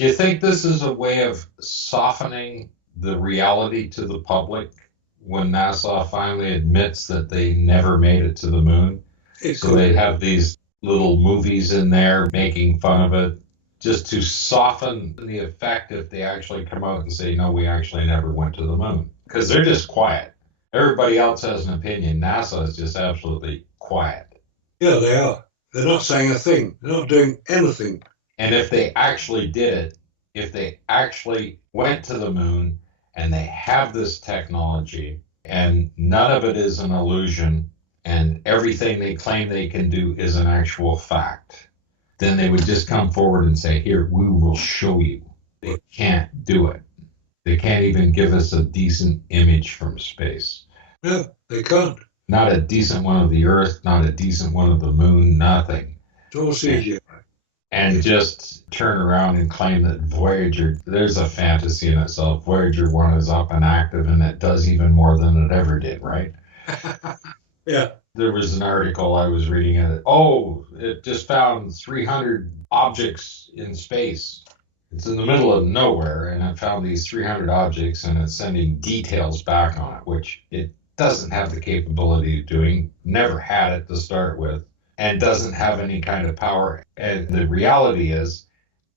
Do you think this is a way of softening the reality to the public when NASA finally admits that they never made it to the moon? So they have these little movies in there making fun of it, just to soften the effect if they actually come out and say, no, we actually never went to the moon. Because they're just quiet. Everybody else has an opinion. NASA is just absolutely quiet. Yeah, they are. They're not saying a thing. They're not doing anything. And if they actually did it, if they actually went to the moon and they have this technology and none of it is an illusion and everything they claim they can do is an actual fact, then they would just come forward and say, here, we will show you. They can't do it. They can't even give us a decent image from space. No, they can't. Not a decent one of the Earth, not a decent one of the moon, nothing. It's all CGI. And just turn around and claim that Voyager, there's a fantasy in itself. Voyager 1 is up and active, and it does even more than it ever did, right? Yeah. There was an article I was reading, and it just found 300 objects in space. It's in the middle of nowhere, and it found these 300 objects, and it's sending details back on it, which it doesn't have the capability of doing, never had it to start with, and doesn't have any kind of power. And the reality is,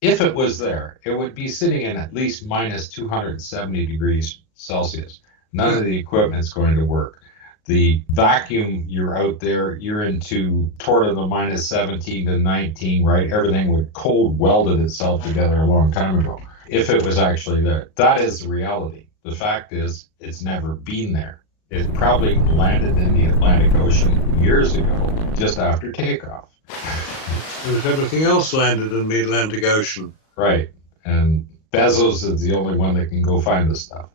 if it was there, it would be sitting in at least minus 270 degrees Celsius. None of the equipment is going to work. The vacuum, you're out there, you're into toward the minus 17 to 19, right? Everything would cold welded itself together a long time ago. If it was actually there, that is the reality. The fact is, it's never been there. It probably landed in the Atlantic Ocean years ago, just after takeoff. There's everything else landed in the Atlantic Ocean. Right. And Bezos is the only one that can go find the stuff.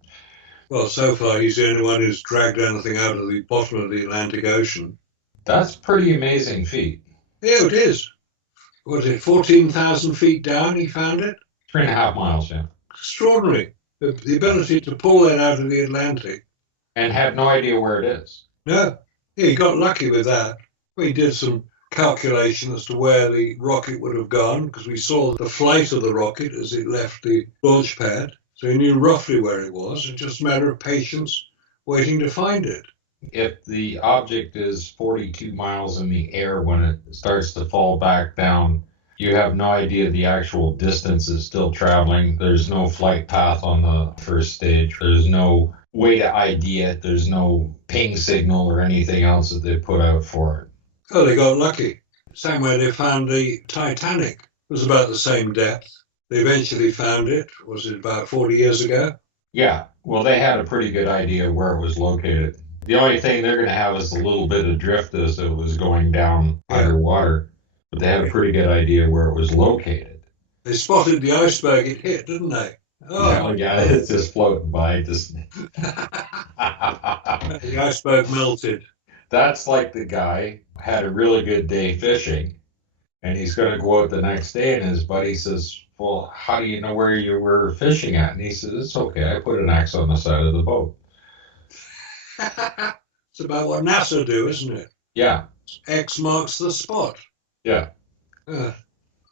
Well, so far, he's the only one who's dragged anything out of the bottom of the Atlantic Ocean. That's a pretty amazing feat. Yeah, it is. What is it, 14,000 feet down he found it? 3.5 miles, yeah. Extraordinary. The ability to pull that out of the Atlantic. And have no idea where it is. No. Yeah, he got lucky with that. We did some calculation as to where the rocket would have gone, because we saw the flight of the rocket as it left the launch pad. So he knew roughly where it was. It's just a matter of patience waiting to find it. If the object is 42 miles in the air when it starts to fall back down, you have no idea the actual distance is still traveling. There's no flight path on the first stage. There's no way to ID it. There's no ping signal or anything else that they put out for it. Oh, they got lucky. Same way they found the Titanic. It was about the same depth. They eventually found it. Was it about 40 years ago? Yeah. Well, they had a pretty good idea where it was located. The only thing they're going to have is a little bit of drift as it was going down underwater. But they had a pretty good idea where it was located. They spotted the iceberg it hit, didn't they? Oh, yeah, it's just floating by. Just the iceberg melted. That's like the guy had a really good day fishing, and he's going to go out the next day, and his buddy says, well, how do you know where you were fishing at? And he says, it's okay, I put an X on the side of the boat. It's about what NASA do, isn't it? Yeah. X marks the spot. Yeah.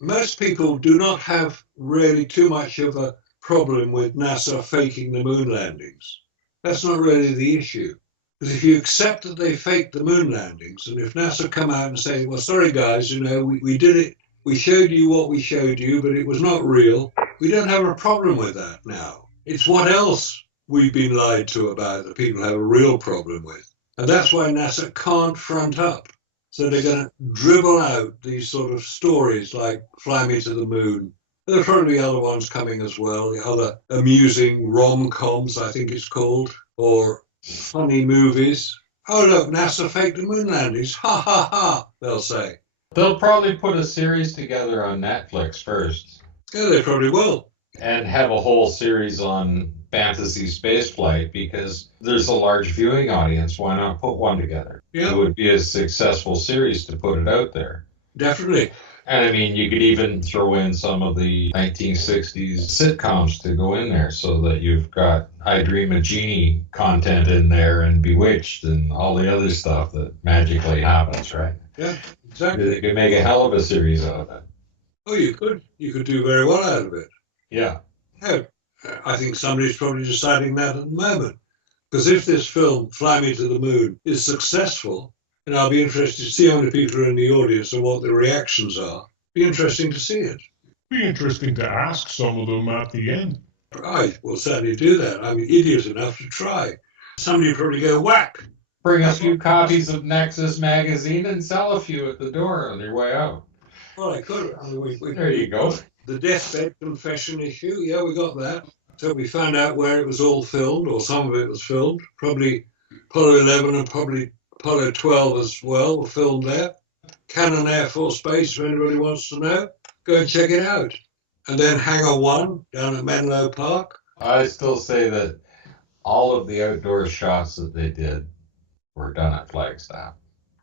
Most people do not have really too much of a problem with NASA faking the moon landings. That's not really the issue. Because if you accept that they faked the moon landings, and if NASA come out and say, well, sorry guys, we did it, we showed you what we showed you, but it was not real, we don't have a problem with that now. It's what else we've been lied to about that people have a real problem with. And that's why NASA can't front up. So they're going to dribble out these sort of stories like Fly Me to the Moon. There are probably other ones coming as well, the other amusing rom-coms, I think it's called, or funny movies. Oh, look, NASA faked the moon landings. Ha, ha, ha, they'll say. They'll probably put a series together on Netflix first. Yeah, they probably will. And have a whole series on fantasy spaceflight because there's a large viewing audience. Why not put one together? Yeah. It would be a successful series to put it out there. Definitely. And I mean, you could even throw in some of the 1960s sitcoms to go in there so that you've got I Dream of Jeannie content in there and Bewitched and all the other stuff that magically happens, right? Yeah, exactly. You could make a hell of a series out of it. Oh, you could. You could do very well out of it. Yeah. Oh, I think somebody's probably deciding that at the moment. Because if this film, Fly Me to the Moon, is successful, and I'll be interested to see how many people are in the audience and what the reactions are. Be interesting to see it. Be interesting to ask some of them at the end. I will certainly do that. I'm idiot enough to try. Somebody will probably go whack. Bring a few copies of Nexus magazine and sell a few at the door on your way out. Well, I could. There you go. The deathbed confession issue. Yeah, we got that. So we found out where it was all filmed, or some of it was filmed. Probably Apollo 11 and probably Apollo 12 as well were filmed there. Cannon Air Force Base, if anybody wants to know, go and check it out. And then Hangar 1 down at Menlo Park. I still say that all of the outdoor shots that they did were done at Flagstaff.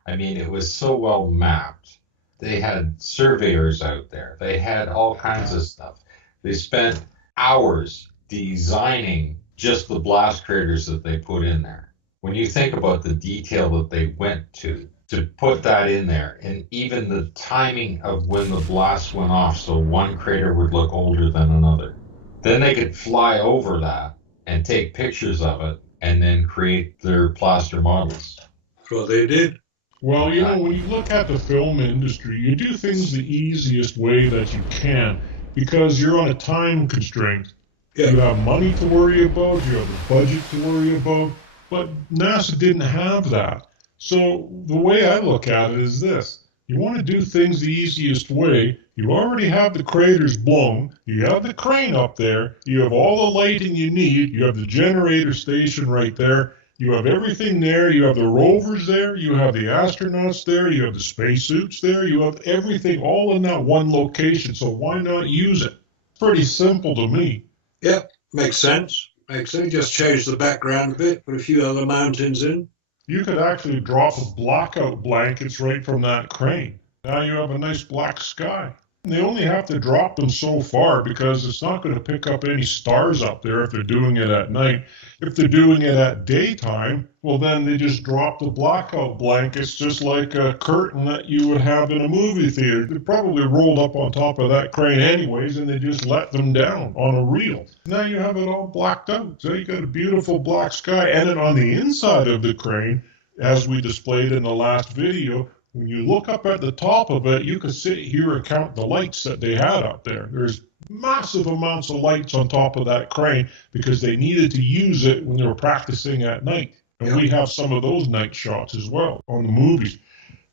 I mean, it was so well mapped. They had surveyors out there. They had all kinds of stuff. They spent hours designing just the blast craters that they put in there. When you think about the detail that they went to put that in there, and even the timing of when the blast went off, so one crater would look older than another. Then they could fly over that and take pictures of it and then create their plaster models. That's what they did. Well, you know, when you look at the film industry, you do things the easiest way that you can because you're on a time constraint. Yeah. You have money to worry about, you have a budget to worry about, but NASA didn't have that. So the way I look at it is this. You want to do things the easiest way. You already have the craters blown. You have the crane up there. You have all the lighting you need. You have the generator station right there. You have everything there. You have the rovers there. You have the astronauts there. You have the spacesuits there. You have everything all in that one location. So why not use it? Pretty simple to me. Yep, makes sense. Makes sense. Just change the background a bit, put a few other mountains in. You could actually drop the blackout blankets right from that crane. Now you have a nice black sky. And they only have to drop them so far because it's not going to pick up any stars up there if they're doing it at night. If they're doing it at daytime, well, then they just drop the blackout blankets just like a curtain that you would have in a movie theater. They're probably rolled up on top of that crane anyways, and they just let them down on a reel. Now you have it all blacked out. So you got a beautiful black sky. And then on the inside of the crane, as we displayed in the last video, when you look up at the top of it, you can sit here and count the lights that they had up there. There's massive amounts of lights on top of that crane because they needed to use it when they were practicing at night. And we have some of those night shots as well on the movies.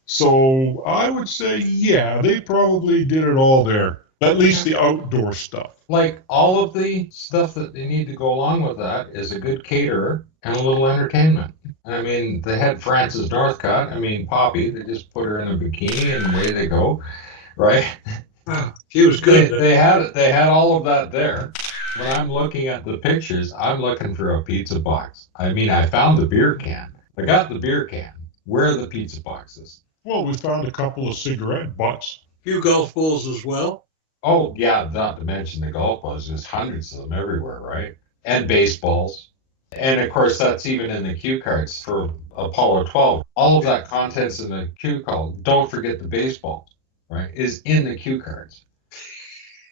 So I would say, yeah, they probably did it all there. At least the outdoor stuff. Like all of the stuff that they need to go along with that is a good caterer and a little entertainment. I mean, they had Frances Northcott. I mean, Poppy. They just put her in a bikini and away they go, right? She was good. They had all of that there. When I'm looking at the pictures, I'm looking for a pizza box. I mean, I found the beer can. I got the beer can. Where are the pizza boxes? Well, we found a couple of cigarette butts. A few golf balls as well. Oh, yeah, not to mention the golf balls. There's hundreds of them everywhere, right? And baseballs. And of course, that's even in the cue cards for Apollo 12. All of that content's in the cue card. Don't forget the baseball, right? Is in the cue cards,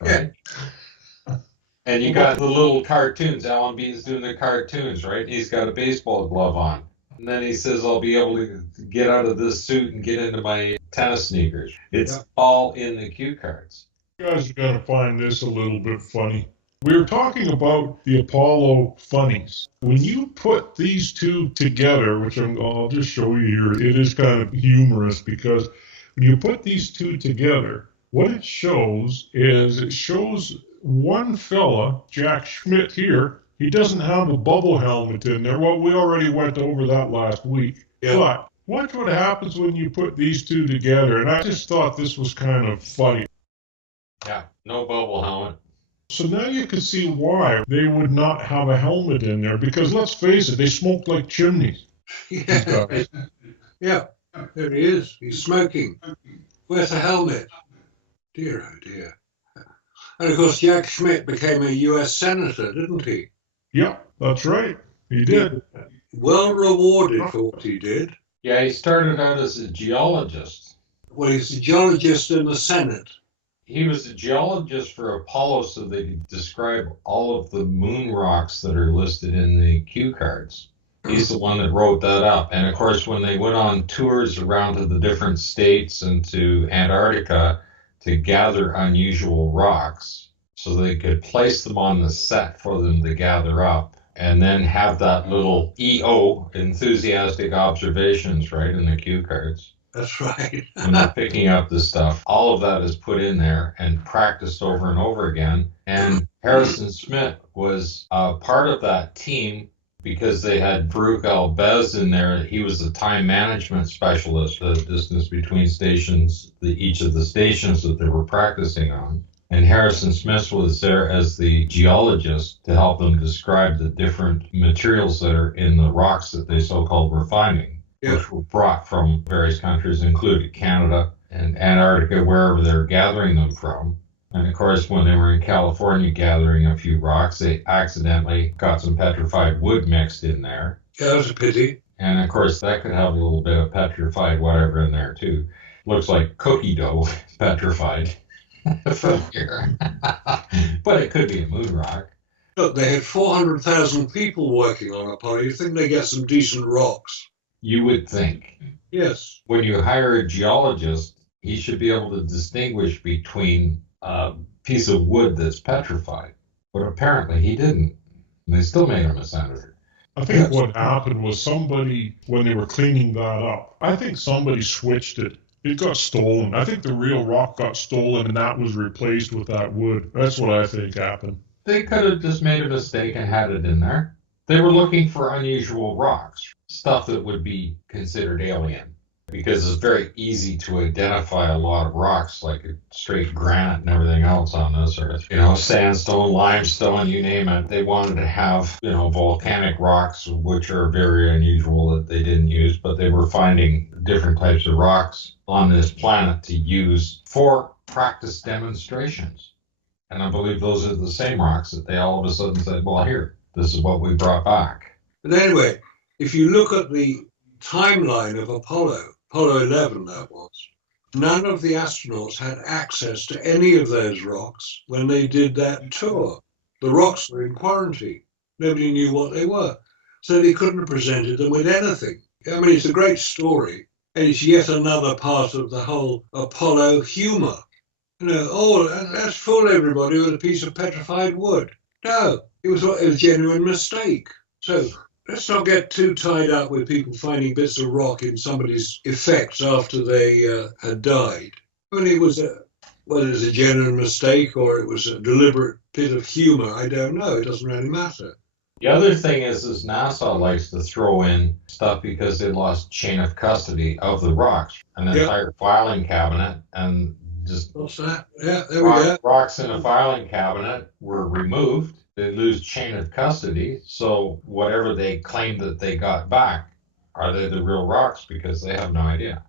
right? Yeah. And you got the little cartoons. Alan Bean's doing the cartoons, right? He's got a baseball glove on. And then he says, I'll be able to get out of this suit and get into my tennis sneakers. It's all in the cue cards. You guys are going to find this a little bit funny. We were talking about the Apollo funnies. When you put these two together, which I'll just show you here, it is kind of humorous because when you put these two together, what it shows one fella, Jack Schmidt here, he doesn't have a bubble helmet in there. Well, we already went over that last week. Yeah. But watch what happens when you put these two together. And I just thought this was kind of funny. Yeah, no bubble helmet. So now you can see why they would not have a helmet in there, because let's face it, they smoke like chimneys. Yeah, yeah, there he is. He's smoking. Where's the helmet? Dear, oh dear. And of course, Jack Schmidt became a US Senator, didn't he? Yeah, that's right. He did. Well rewarded for what he did. Yeah, he started out as a geologist. Well, he's a geologist in the Senate. He was a geologist for Apollo, so they could describe all of the moon rocks that are listed in the cue cards. He's the one that wrote that up. And of course, when they went on tours around to the different states and to Antarctica to gather unusual rocks, so they could place them on the set for them to gather up, and then have that little EO, enthusiastic observations, right, in the cue cards. That's right. And they're picking up this stuff. All of that is put in there and practiced over and over again. And Harrison Smith was part of that team because they had Farouk Al-Bez in there. He was the time management specialist, the distance between stations, each of the stations that they were practicing on. And Harrison Smith was there as the geologist to help them describe the different materials that are in the rocks that they so-called were finding, which were brought from various countries, including Canada and Antarctica, wherever they're gathering them from. And of course, when they were in California gathering a few rocks, they accidentally got some petrified wood mixed in there. Yeah, that was a pity. And of course, that could have a little bit of petrified whatever in there too. Looks like cookie dough petrified from here. But it could be a moon rock. Look, they had 400,000 people working on Apollo. You think they get some decent rocks? You would think. Yes. When you hire a geologist, he should be able to distinguish between a piece of wood that's petrified. But apparently he didn't. And they still made him a senator. I think what happened was somebody, when they were cleaning that up, I think somebody switched it. It got stolen. I think the real rock got stolen and that was replaced with that wood. That's what I think happened. They could have just made a mistake and had it in there. They were looking for unusual rocks, stuff that would be considered alien, because it's very easy to identify a lot of rocks, like straight granite and everything else on this earth. Sandstone, limestone, you name it. They wanted to have, volcanic rocks, which are very unusual that they didn't use, but they were finding different types of rocks on this planet to use for practice demonstrations. And I believe those are the same rocks that they all of a sudden said, well, here, this is what we brought back. But anyway, if you look at the timeline of Apollo 11 that was, none of the astronauts had access to any of those rocks when they did that tour. The rocks were in quarantine. Nobody knew what they were. So they couldn't have presented them with anything. I mean, it's a great story, and it's yet another part of the whole Apollo humor. Let's fool everybody with a piece of petrified wood. No, it was a genuine mistake. So let's not get too tied up with people finding bits of rock in somebody's effects after they had died. I mean, whether it was a genuine mistake or it was a deliberate bit of humor, I don't know. It doesn't really matter. The other thing is NASA likes to throw in stuff because they lost chain of custody of the rocks, an entire filing cabinet, and just what's that? Yeah, there we go. Rocks in a filing cabinet were removed. They lose chain of custody, so whatever they claim that they got back, are they the real rocks? Because they have no idea.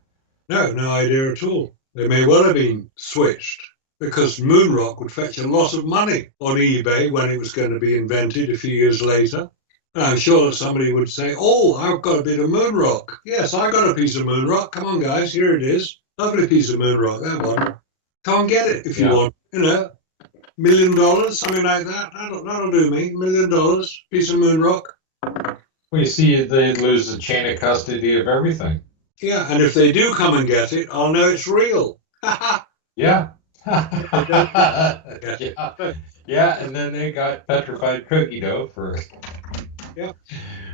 No idea at all. They may well have been switched, because moon rock would fetch a lot of money on eBay when it was going to be invented a few years later. And I'm sure that somebody would say, oh, I've got a bit of moon rock. Yes, I got a piece of moon rock. Come on, guys, here it is. Lovely piece of moon rock, that one. Come and get it if you want, $1 million, something like that. That'll do me. $1 million, piece of moon rock. Well, you see, they lose the chain of custody of everything. Yeah, and if they do come and get it, I'll know it's real. Yeah. Yeah, and then they got petrified cookie dough for. Yeah.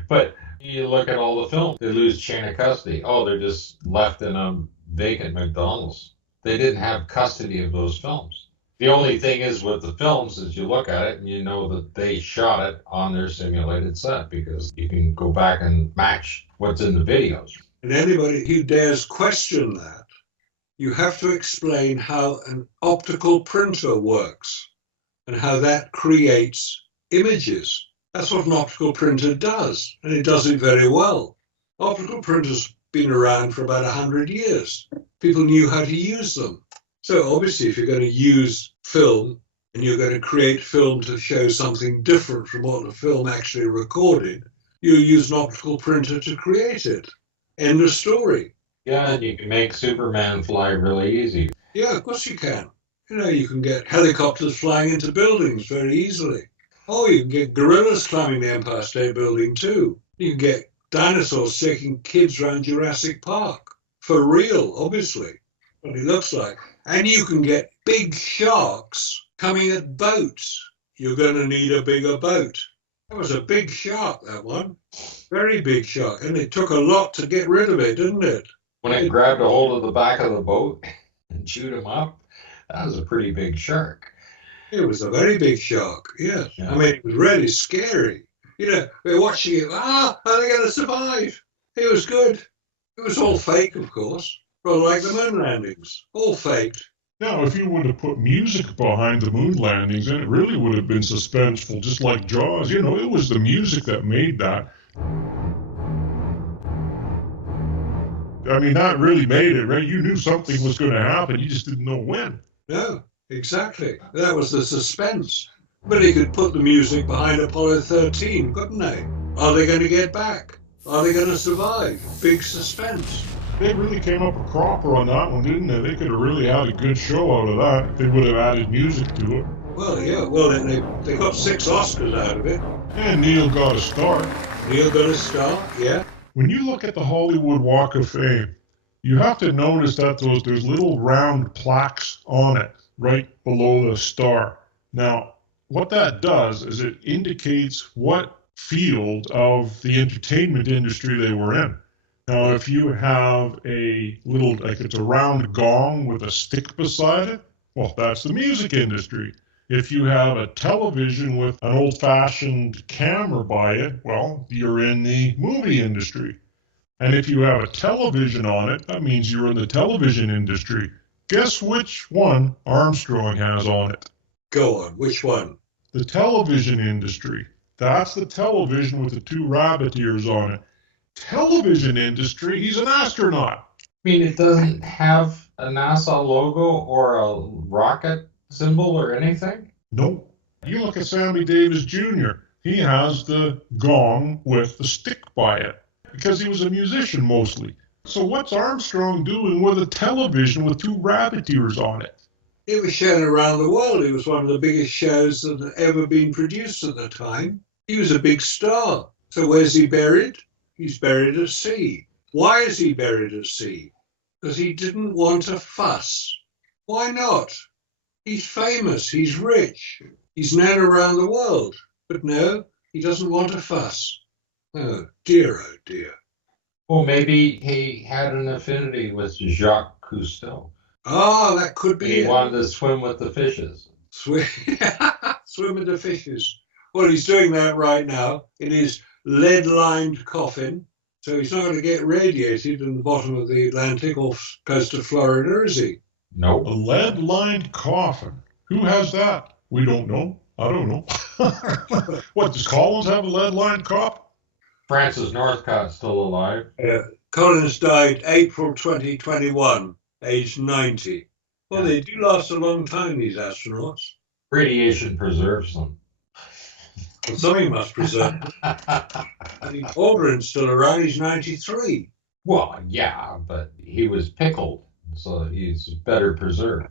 But you look at all the films, they lose chain of custody. Oh, they're just left in a vacant McDonald's. They didn't have custody of those films. The only thing is with the films is you look at it and you know that they shot it on their simulated set because you can go back and match what's in the videos. And anybody who dares question that, you have to explain how an optical printer works and how that creates images. That's what an optical printer does, and it does it very well. Optical printers been around for about 100 years. People knew how to use them. So obviously, if you're going to use film and you're going to create film to show something different from what the film actually recorded, you use an optical printer to create it. End of story. Yeah, and you can make Superman fly really easy. Yeah, of course you can. You can get helicopters flying into buildings very easily. Oh, you can get gorillas climbing the Empire State Building too. You can get dinosaurs taking kids around Jurassic Park. For real, obviously, what it looks like. And you can get big sharks coming at boats. You're going to need a bigger boat. That was a big shark, that one. Very big shark. And it took a lot to get rid of it, didn't it? When it grabbed a hold of the back of the boat and chewed him up, that was a pretty big shark. It was a very big shark, yes. Yeah. I mean, it was really scary. We're watching it. Are they going to survive? It was good. It was all fake, of course. Well, like the moon landings, all faked. Now, if you would have put music behind the moon landings, then it really would have been suspenseful, just like Jaws. It was the music that made that. I mean, that really made it, right? You knew something was going to happen, you just didn't know when. No, exactly. That was the suspense. But he could put the music behind Apollo 13, couldn't they? Are they going to get back? Are they going to survive? Big suspense. They really came up a cropper on that one, didn't they? They could have really had a good show out of that if they would have added music to it. Well, yeah. Well, they got 6 Oscars out of it. And Neil got a star. Neil got a star, yeah. When you look at the Hollywood Walk of Fame, you have to notice that there's little round plaques on it right below the star. Now, what that does is it indicates what field of the entertainment industry they were in. Now, if you have a little, like it's a round gong with a stick beside it, well, that's the music industry. If you have a television with an old-fashioned camera by it, well, you're in the movie industry. And if you have a television on it, that means you're in the television industry. Guess which one Armstrong has on it? Go on, which one? The television industry. That's the television with the 2 rabbit ears on it. Television industry, he's an astronaut. I mean, it doesn't have a NASA logo or a rocket symbol or anything? Nope. You look at Sammy Davis Jr. He has the gong with the stick by it because he was a musician mostly. So what's Armstrong doing with a television with 2 rabbit ears on it? It was shown around the world. It was one of the biggest shows that had ever been produced at the time. He was a big star. So where's he buried? He's buried at sea. Why is he buried at sea? Because he didn't want to fuss. Why not? He's famous, he's rich, he's known around the world. But no, he doesn't want to fuss. Oh dear, oh dear. Well, maybe he had an affinity with Jacques Cousteau. Oh, that could be He it. wanted to swim with the fishes. Swim with the fishes. Well, he's doing that right now in his lead-lined coffin. So he's not going to get radiated in the bottom of the Atlantic off coast of Florida, is he? Nope. A lead-lined coffin. Who has that? We don't know. I don't know. What, does Collins have a lead-lined coffin? Francis Northcott's still alive. Collins died April 2021, aged 90. Well, they do last a long time, these astronauts. Radiation preserves them. Well, something must preserve them. I think Aldrin's still around, he's 93. Well, yeah, but he was pickled, so he's better preserved.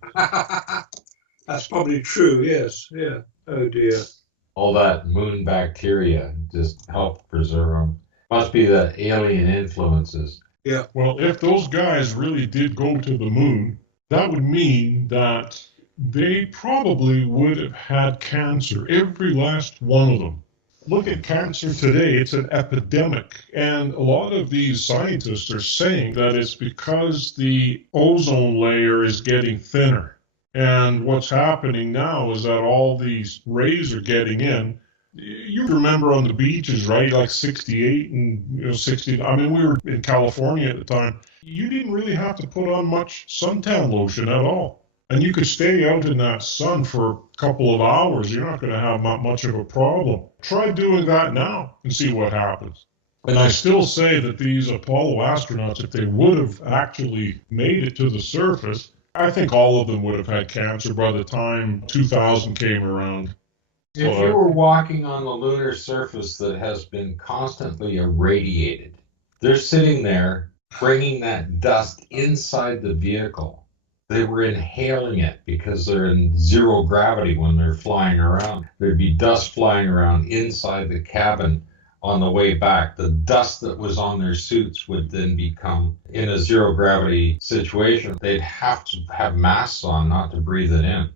That's probably true, yes. Yeah. Oh, dear. All that moon bacteria just helped preserve them. Must be the alien influences. Yeah. Well, if those guys really did go to the moon, that would mean that they probably would have had cancer, every last one of them. Look at cancer today, it's an epidemic. And a lot of these scientists are saying that it's because the ozone layer is getting thinner. And what's happening now is that all these rays are getting in. You remember on the beaches, right? Like 68 and 60. I mean, we were in California at the time. You didn't really have to put on much suntan lotion at all. And you could stay out in that sun for a couple of hours. You're not going to have much of a problem. Try doing that now and see what happens. And I still say that these Apollo astronauts, if they would have actually made it to the surface, I think all of them would have had cancer by the time 2000 came around. If you were walking on the lunar surface that has been constantly irradiated, they're sitting there bringing that dust inside the vehicle. They were inhaling it because they're in zero gravity when they're flying around. There'd be dust flying around inside the cabin on the way back. The dust that was on their suits would then become, in a zero gravity situation, they'd have to have masks on not to breathe it in.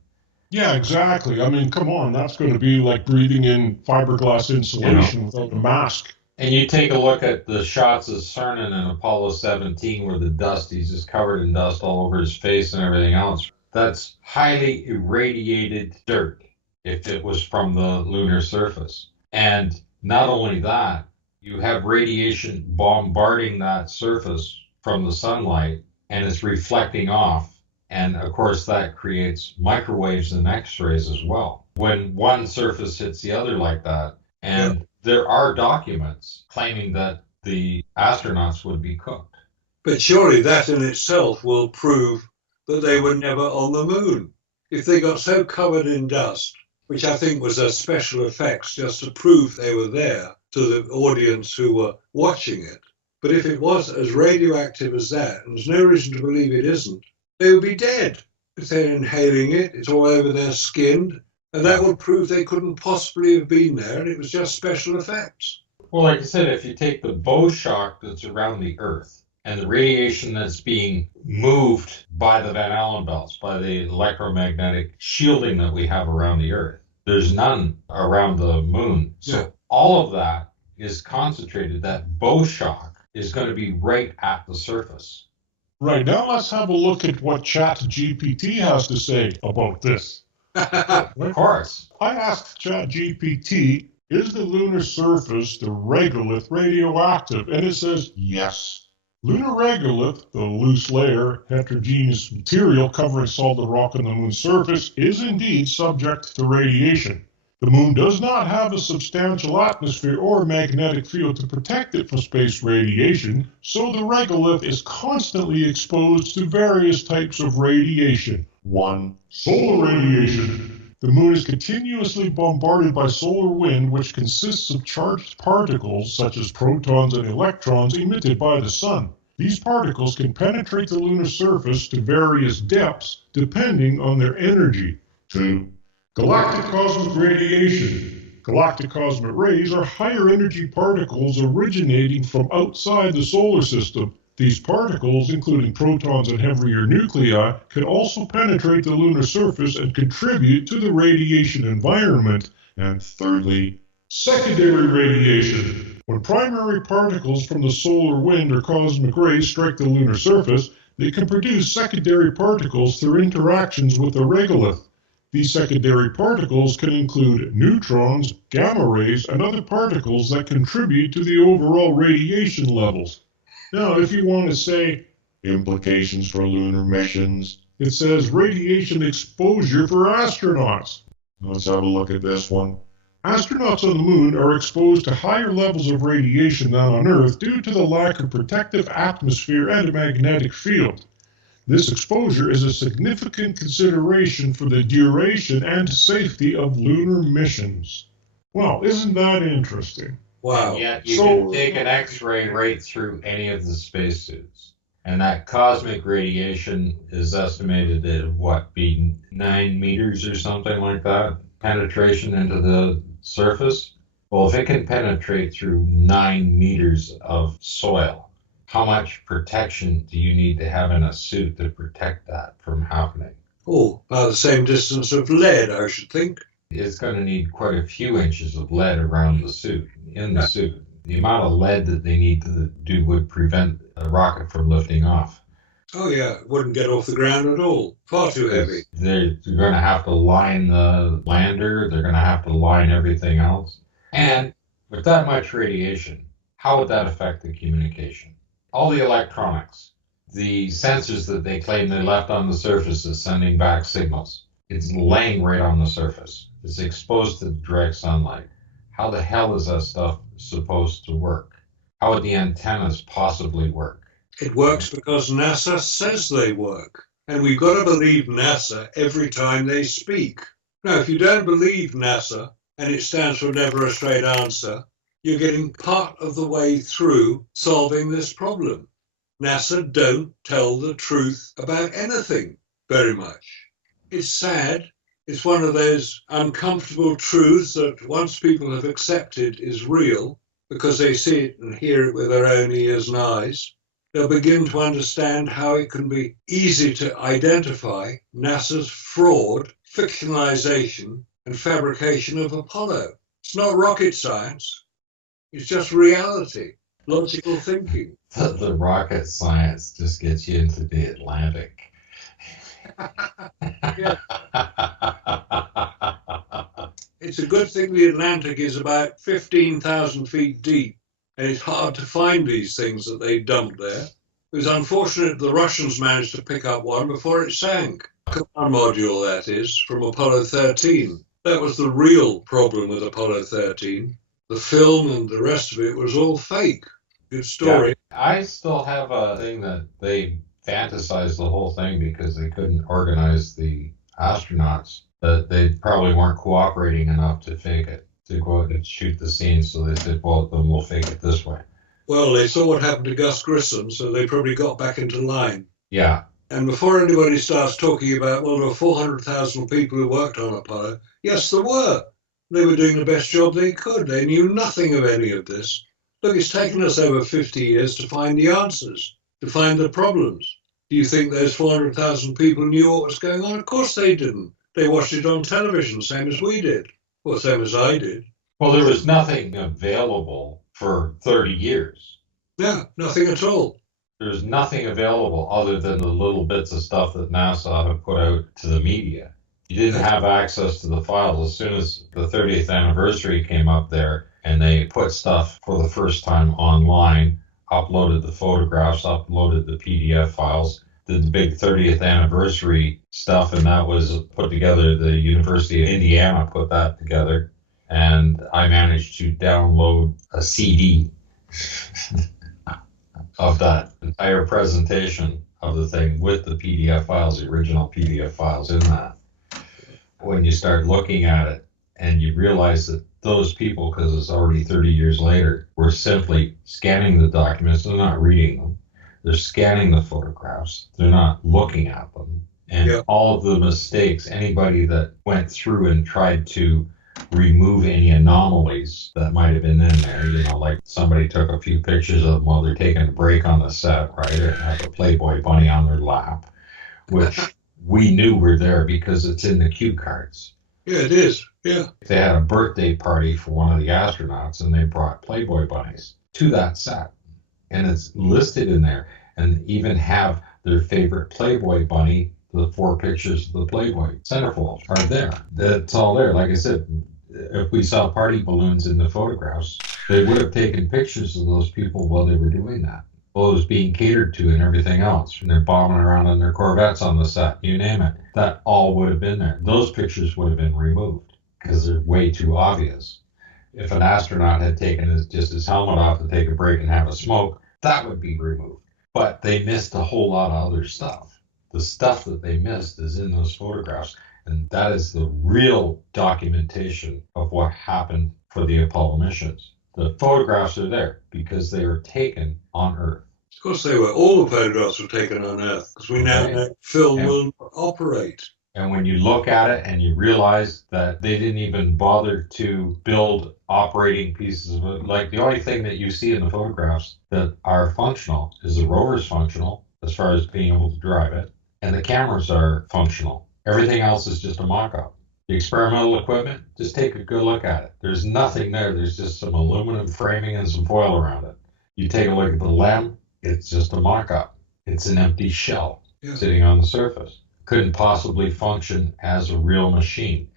Yeah, exactly. I mean, come on, that's going to be like breathing in fiberglass insulation without a mask. And you take a look at the shots of Cernan in Apollo 17 where the dust, he's just covered in dust all over his face and everything else. That's highly irradiated dirt if it was from the lunar surface. And not only that, you have radiation bombarding that surface from the sunlight and it's reflecting off. And of course, that creates microwaves and X-rays as well. When one surface hits the other like that, and there are documents claiming that the astronauts would be cooked. But surely that in itself will prove that they were never on the moon. If they got so covered in dust, which I think was a special effects just to prove they were there to the audience who were watching it. But if it was as radioactive as that, and there's no reason to believe it isn't, they would be dead. If they're inhaling it, it's all over their skin. And that would prove they couldn't possibly have been there, and it was just special effects. Well, like I said, if you take the bow shock that's around the Earth and the radiation that's being moved by the Van Allen belts, by the electromagnetic shielding that we have around the Earth, there's none around the moon. So all of that is concentrated. That bow shock is going to be right at the surface. Right, now let's have a look at what ChatGPT has to say about this. Of course. I asked ChatGPT, is the lunar surface, the regolith, radioactive? And it says yes. Lunar regolith, the loose layer, heterogeneous material covering solid rock on the moon's surface, is indeed subject to radiation. The moon does not have a substantial atmosphere or magnetic field to protect it from space radiation, so the regolith is constantly exposed to various types of radiation. 1. Solar radiation. The moon is continuously bombarded by solar wind, which consists of charged particles such as protons and electrons emitted by the sun. These particles can penetrate the lunar surface to various depths depending on their energy. 2. Galactic cosmic radiation. Galactic cosmic rays are higher energy particles originating from outside the solar system. These particles, including protons and heavier nuclei, can also penetrate the lunar surface and contribute to the radiation environment. And thirdly, secondary radiation. When primary particles from the solar wind or cosmic rays strike the lunar surface, they can produce secondary particles through interactions with the regolith. These secondary particles can include neutrons, gamma rays, and other particles that contribute to the overall radiation levels. Now, if you want to say implications for lunar missions, it says radiation exposure for astronauts. Let's have a look at this one. Astronauts on the moon are exposed to higher levels of radiation than on Earth due to the lack of protective atmosphere and a magnetic field. This exposure is a significant consideration for the duration and safety of lunar missions. Well, isn't that interesting? Wow. Yeah, you can take an X-ray right through any of the spacesuits. And that cosmic radiation is estimated at what, be 9 meters or something like that? Penetration into the surface? Well, if it can penetrate through 9 meters of soil, how much protection do you need to have in a suit to protect that from happening? Oh, about the same distance of lead, I should think. It's going to need quite a few inches of lead around the suit, in the suit. The amount of lead that they need to do would prevent a rocket from lifting off. Oh, yeah, it wouldn't get off the ground at all. Far too heavy. They're going to have to line the lander. They're going to have to line everything else. And with that much radiation, how would that affect the communication? All the electronics, the sensors that they claim they left on the surface is sending back signals. It's laying right on the surface. It's exposed to direct sunlight. How the hell is that stuff supposed to work? How would the antennas possibly work? It works because NASA says they work. And we've got to believe NASA every time they speak. Now, if you don't believe NASA, and it stands for never a straight answer, you're getting part of the way through solving this problem. NASA don't tell the truth about anything. very much. It's sad. It's one of those uncomfortable truths that once people have accepted is real, because they see it and hear it with their own ears and eyes, they'll begin to understand how it can be easy to identify NASA's fraud, fictionalization, and fabrication of Apollo. It's not rocket science. It's just reality, logical thinking. The rocket science just gets you into the Atlantic. Yeah. It's a good thing the Atlantic is about 15,000 feet deep, and it's hard to find these things that they dumped there. It was unfortunate the Russians managed to pick up one before it sank. Command module, that is, from Apollo 13. That was the real problem with Apollo 13. The film and the rest of it was all fake. Good story. Yeah, I still have a thing that they fantasized the whole thing because they couldn't organize the astronauts, that they probably weren't cooperating enough to fake it, to go out and shoot the scene. So they said, well, then we'll fake it this way. Well, they saw what happened to Gus Grissom, so they probably got back into line. Yeah. And before anybody starts talking about, well, there were 400,000 people who worked on Apollo, yes, there were. They were doing the best job they could. They knew nothing of any of this. Look, it's taken us over 50 years to find the answers, to find the problems. Do you think those 400,000 people knew what was going on? Of course they didn't. They watched it on television, same as we did. Well, same as I did. Well, there was nothing available for 30 years. Yeah, nothing at all. There's nothing available other than the little bits of stuff that NASA had put out to the media. You didn't have access to the files. As soon as the 30th anniversary came up there and they put stuff for the first time online, uploaded the photographs, uploaded the PDF files, did the big 30th anniversary stuff, and that was put together. The University of Indiana put that together, and I managed to download a CD of that entire presentation of the thing with the PDF files, the original PDF files in that. When you start looking at it and you realize that those people, because it's already 30 years later, were simply scanning the documents, they're not reading them. They're scanning the photographs. They're not looking at them. And all of the mistakes, anybody that went through and tried to remove any anomalies that might have been in there, you know, like somebody took a few pictures of them while they're taking a break on the set, right, and have a Playboy bunny on their lap, which we knew were there because it's in the cue cards. Yeah, it is. Yeah. They had a birthday party for one of the astronauts and they brought Playboy bunnies to that set. And it's listed in there, and even have their favorite Playboy bunny, the 4 pictures of the Playboy centerfold are there. That's all there. Like I said, if we saw party balloons in the photographs, they would have taken pictures of those people while they were doing that. Well, it was being catered to and everything else. And they're bombing around in their Corvettes on the set, you name it. That all would have been there. Those pictures would have been removed because they're way too obvious. If an astronaut had taken just his helmet off to take a break and have a smoke, that would be removed. But they missed a whole lot of other stuff. The stuff that they missed is in those photographs. And that is the real documentation of what happened for the Apollo missions. The photographs are there because they were taken on Earth. Of course they were. All the photographs were taken on Earth because we now know film will operate. And when you look at it and you realize that they didn't even bother to build operating pieces of it, like the only thing that you see in the photographs that are functional is the rover's functional as far as being able to drive it, and the cameras are functional. Everything else is just a mock-up. The experimental equipment, just take a good look at it. There's nothing there. There's just some aluminum framing and some foil around it. You take a look at the LEM, it's just a mock-up. It's an empty shell sitting on the surface. Couldn't possibly function as a real machine.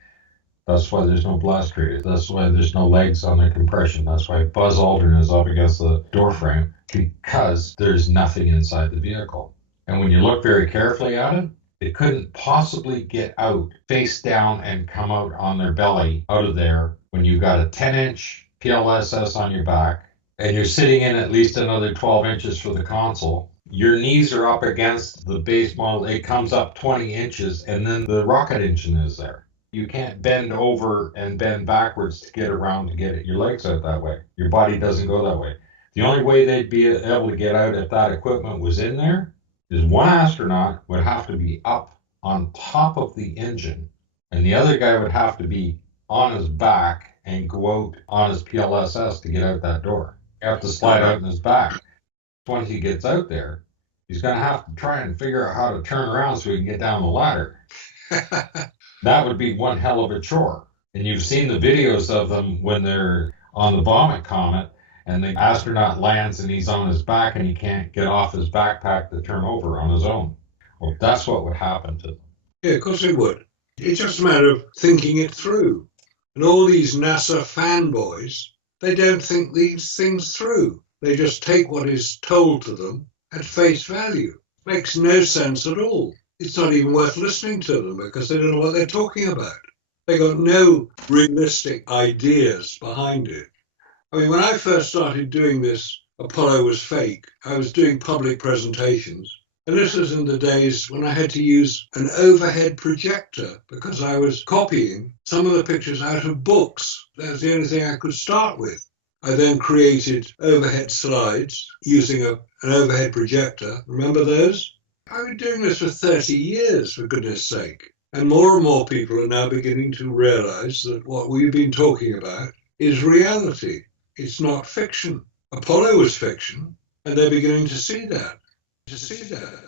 That's why there's no blast radius. That's why there's no legs on their compression. That's why Buzz Aldrin is up against the door frame, because there's nothing inside the vehicle. And when you look very carefully at it, it couldn't possibly get out face down and come out on their belly out of there when you've got a 10-inch PLSS on your back and you're sitting in at least another 12 inches for the console. Your knees are up against the base model. It comes up 20 inches, and then the rocket engine is there. You can't bend over and bend backwards to get around to get your legs out that way. Your body doesn't go that way. The only way they'd be able to get out if that equipment was in there is one astronaut would have to be up on top of the engine, and the other guy would have to be on his back and go out on his PLSS to get out that door. You have to slide out on his back. Once he gets out there, he's going to have to try and figure out how to turn around so he can get down the ladder. That would be one hell of a chore. And you've seen the videos of them when they're on the Vomit Comet and the astronaut lands and he's on his back and he can't get off his backpack to turn over on his own. Well, that's what would happen to them. Yeah, of course it would. It's just a matter of thinking it through. And all these NASA fanboys, they don't think these things through. They just take what is told to them at face value. Makes no sense at all. It's not even worth listening to them because they don't know what they're talking about. They got no realistic ideas behind it. I mean, when I first started doing this, Apollo was fake. I was doing public presentations. And this was in the days when I had to use an overhead projector because I was copying some of the pictures out of books. That was the only thing I could start with. I then created overhead slides using an overhead projector. Remember those? I've been doing this for 30 years, for goodness sake. And more people are now beginning to realize that what we've been talking about is reality. It's not fiction. Apollo was fiction, and they're beginning to see that. To see that.